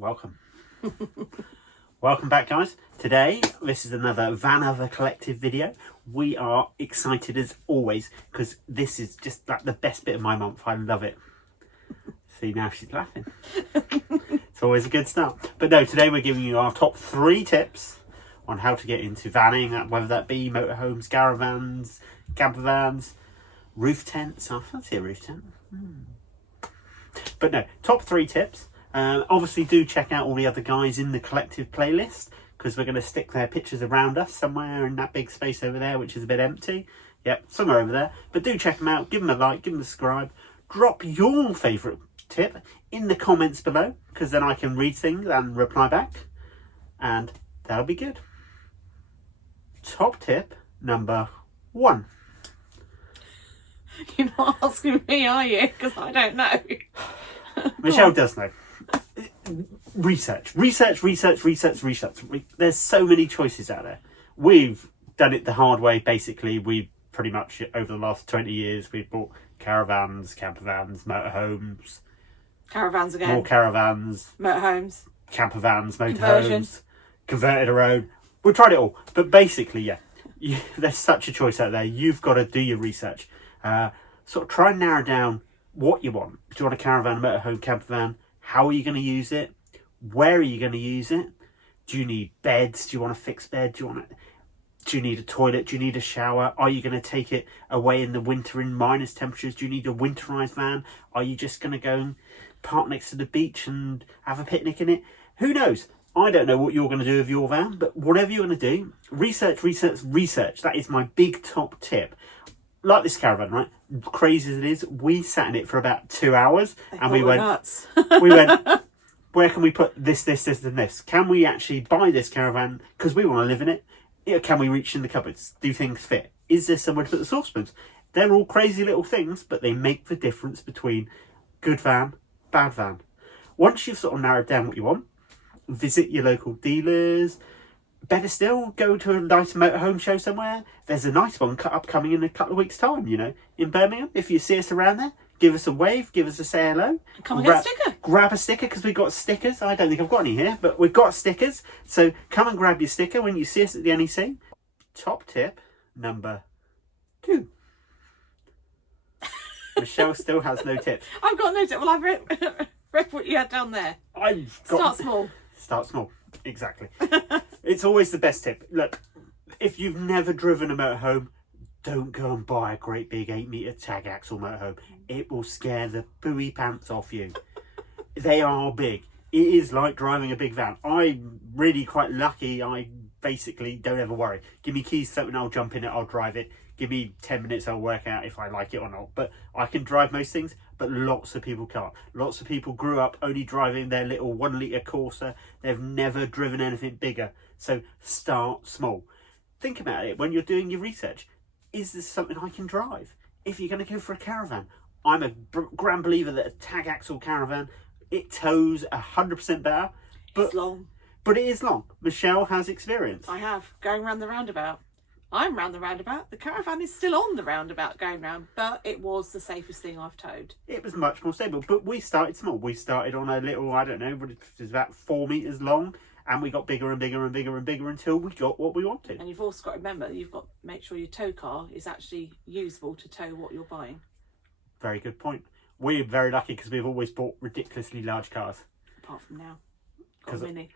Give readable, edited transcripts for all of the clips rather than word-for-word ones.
Welcome. Welcome back, guys. Today, this is another Vanother Collective video. We are excited as always because this is just like the best bit of my month. I love it. See, now she's laughing. It's always a good start. But no, today we're giving you our top 3 tips on how to get into vanning, whether that be motorhomes, caravans, camper vans, roof tents. I fancy a roof tent. But no, top 3 tips. Obviously do check out all the other guys in the collective playlist, because we're going to stick their pictures around us somewhere in that big space over there, which is a bit empty. Yep, somewhere over there. But do check them out, give them a like, give them a subscribe. Drop your favourite tip in the comments below, because then I can read things and reply back. And that'll be good. Top tip number 1. You're not asking me, are you? Because I don't know. Michelle does know. Research. There's so many choices out there. We've done it the hard way, basically. We've pretty much, over the last 20 years, we've bought caravans, camper vans, motorhomes. Caravans again. More caravans. Motorhomes. Camper vans, Conversion. motorhomes. Converted our own. We've tried it all. But basically, yeah, there's such a choice out there. You've got to do your research. Sort of try and narrow down what you want. Do you want a caravan, a motorhome, camper van? How are you going to use it? Where are you going to use it? Do you need beds? Do you want a fixed bed? Do you need a toilet? Do you need a shower? Are you going to take it away in the winter in minus temperatures? Do you need a winterized van? Are you just going to go and park next to the beach and have a picnic in it? Who knows? I don't know what you're going to do with your van, but whatever you're going to do, research. That is my big top tip. Like this caravan, right? Crazy as it is, we sat in it for about 2 hours and we went, nuts. we went, where can we put this, and this? Can we actually buy this caravan because we want to live in it? Can we reach in the cupboards? Do things fit? Is there somewhere to put the saucepans? They're all crazy little things, but they make the difference between good van, bad van. Once you've sort of narrowed down what you want, visit your local dealers. Better still, go to a nice motorhome show somewhere. There's a nice one upcoming in a couple of weeks' time, in Birmingham. If you see us around there, give us a wave, give us a say hello. Come and get a sticker. Grab a sticker, because we've got stickers. I don't think I've got any here, but we've got stickers. So come and grab your sticker when you see us at the NEC. Top tip number 2. Michelle still has no tip. I've got no tip. Well, I've read what you had down there. Start small. Start small, exactly. It's always the best tip. Look, if you've never driven a motorhome, don't go and buy a great big 8-metre tag axle motorhome. It will scare the pooey pants off you. They are big. It is like driving a big van. I'm really quite lucky. I basically don't ever worry. Give me keys to something, I'll jump in it, I'll drive it. Give me 10 minutes, I'll work out if I like it or not. But I can drive most things, but lots of people can't. Lots of people grew up only driving their little 1-litre Corsa. They've never driven anything bigger. So start small. Think about it when you're doing your research. Is this something I can drive? If you're going to go for a caravan, I'm a grand believer that a tag axle caravan, it tows 100% better. But It's long. But it is long. Michelle has experience. I have. Going round the roundabout. I'm round the roundabout. The caravan is still on the roundabout going round, but it was the safest thing I've towed. It was much more stable, but we started small. We started on a little, I don't know, it was about 4 metres long, and we got bigger and bigger until we got what we wanted. And you've also got to remember, you've got to make sure your tow car is actually usable to tow what you're buying. Very good point. We're very lucky because we've always bought ridiculously large cars. Apart from now. Got a Mini.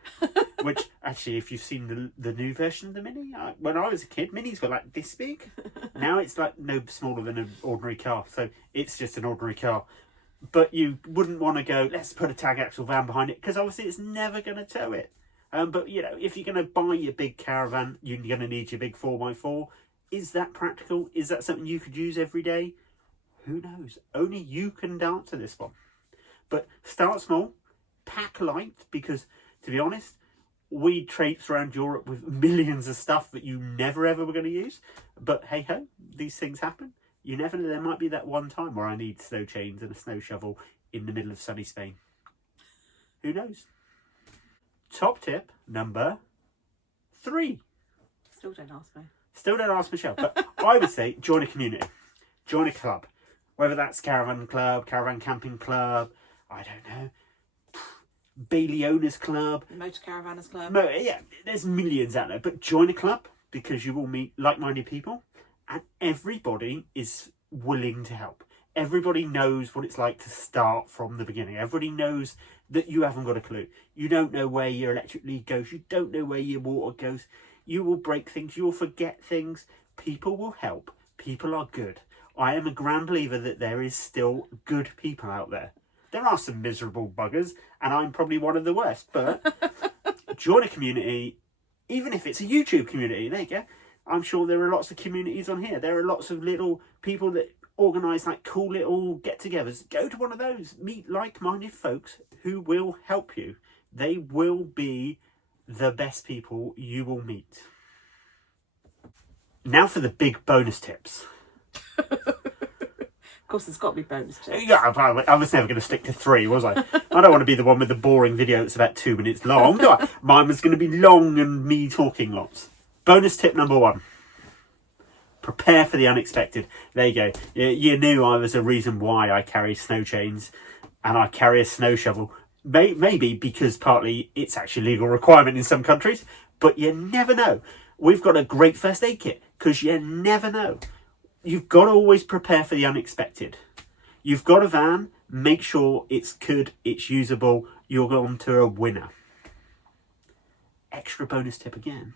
Which, actually, if you've seen the new version of the Mini, when I was a kid, Minis were like this big. Now it's like no smaller than an ordinary car. So it's just an ordinary car. But you wouldn't want to go, let's put a tag axle van behind it, because obviously it's never going to tow it. But, if you're going to buy your big caravan, you're going to need your big 4x4. Is that practical? Is that something you could use every day? Who knows? Only you can answer this one. But start small. Pack light, because to be honest, we traipse around Europe with millions of stuff that you never ever were going to use. But hey ho, these things happen. You never know, there might be that one time where I need snow chains and a snow shovel in the middle of sunny Spain. Who knows? Top tip number 3. Still don't ask me. Still don't ask Michelle, but I would say join a community. Join a club. Whether that's caravan club, caravan camping club, I don't know. Bailey Owners Club, Motor Caravanners Club. Yeah, there's millions out there. But join a club because you will meet like-minded people, and everybody is willing to help. Everybody knows what it's like to start from the beginning. Everybody knows that you haven't got a clue. You don't know where your electric lead goes. You don't know where your water goes. You will break things. You will forget things. People will help. People are good. I am a grand believer that there is still good people out there. There are some miserable buggers, and I'm probably one of the worst. But join a community, even if it's a YouTube community. There you go. I'm sure there are lots of communities on here. There are lots of little people that organise like cool little get-togethers. Go to one of those. Meet like-minded folks who will help you. They will be the best people you will meet. Now for the big bonus tips. Of course, there's got to be bonus tips. Yeah, I was never going to stick to 3, was I? I don't want to be the one with the boring video that's about 2 minutes long. Do I? Mine was going to be long and me talking lots. Bonus tip number 1. Prepare for the unexpected. There you go. You knew I was a reason why I carry snow chains and I carry a snow shovel. Maybe because partly it's actually a legal requirement in some countries, but you never know. We've got a great first aid kit because you never know. You've got to always prepare for the unexpected. You've got a van, make sure it's good, it's usable, you're on to a winner. Extra bonus tip again.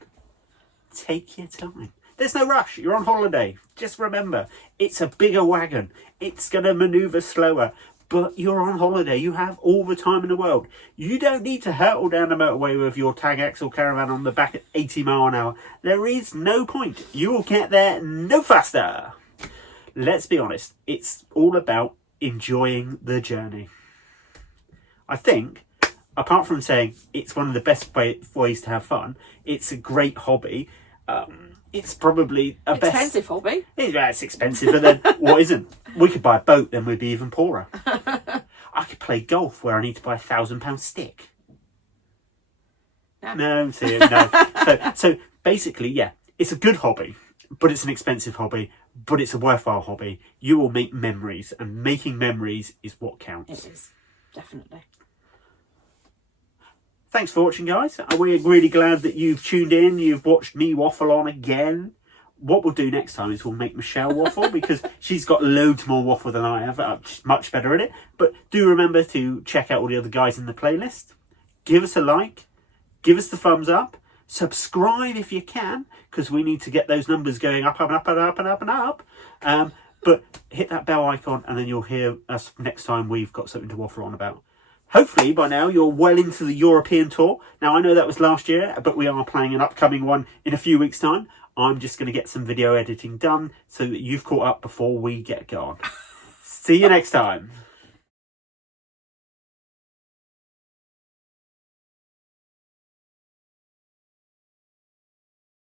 Take your time. There's no rush. You're on holiday. Just remember, it's a bigger wagon. It's going to manoeuvre slower. But you're on holiday. You have all the time in the world. You don't need to hurtle down the motorway with your tag axle caravan on the back at 80 miles an hour. There is no point. You will get there no faster. Let's be honest. It's all about enjoying the journey. I think, apart from saying it's one of the best ways to have fun, it's a great hobby. It's probably a expensive hobby. It's expensive, but then what isn't? We could buy a boat, then we'd be even poorer. I could play golf where I need to buy £1,000 stick. No. So basically, yeah, it's a good hobby, but it's an expensive hobby, but it's a worthwhile hobby. You will make memories, and making memories is what counts. It is, definitely. Thanks for watching, guys. We're really glad that you've tuned in. You've watched me waffle on again. What we'll do next time is we'll make Michelle waffle because she's got loads more waffle than I have. She's much better at it. But do remember to check out all the other guys in the playlist. Give us a like. Give us the thumbs up. Subscribe if you can, because we need to get those numbers going up and up and up and up and up. But hit that bell icon and then you'll hear us next time we've got something to waffle on about. Hopefully by now you're well into the European tour. Now I know that was last year, but we are planning an upcoming one in a few weeks' time. I'm just going to get some video editing done so that you've caught up before we get going. See you next time.